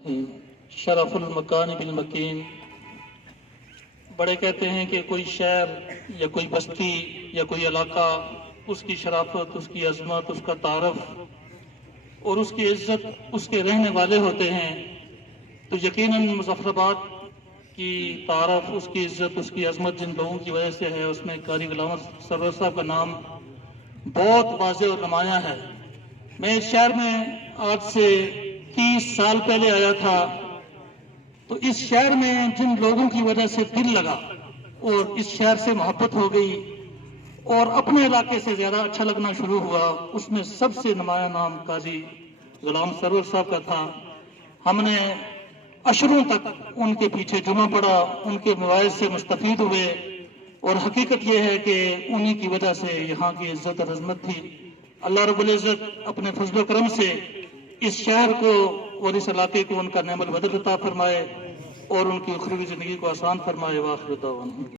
شرف المکان بالمکین. بڑے کہتے ہیں کہ کوئی شہر یا کوئی بستی یا کوئی علاقہ، اس کی شرافت، اس کی عظمت، اس کا تعارف اور اس کی عزت اس کے رہنے والے ہوتے ہیں. تو یقیناً مظفر آباد کی تعارف، اس کی عزت، اس کی عظمت جن لوگوں کی وجہ سے ہے، اس میں قاری غلام سرور صاحب کا نام بہت واضح اور نمایاں ہے. میں اس شہر میں آج سے 30 سال پہلے آیا تھا، تو اس شہر میں جن لوگوں کی وجہ سے دل لگا اور اس شہر سے محبت ہو گئی اور اپنے علاقے سے زیادہ اچھا لگنا شروع ہوا، اس میں سب سے نمایاں نام قاضی غلام سرور صاحب کا تھا. ہم نے عشروں تک ان کے پیچھے جمع پڑا، ان کے مواعظ سے مستفید ہوئے، اور حقیقت یہ ہے کہ انہی کی وجہ سے یہاں کی عزت اور عظمت تھی. اللہ رب العزت اپنے فضل و کرم سے اس شہر کو اور اس علاقے کو ان کا نعم البدل عطا فرمائے اور ان کی اخروی زندگی کو آسان فرمائے. وآخر دعوانا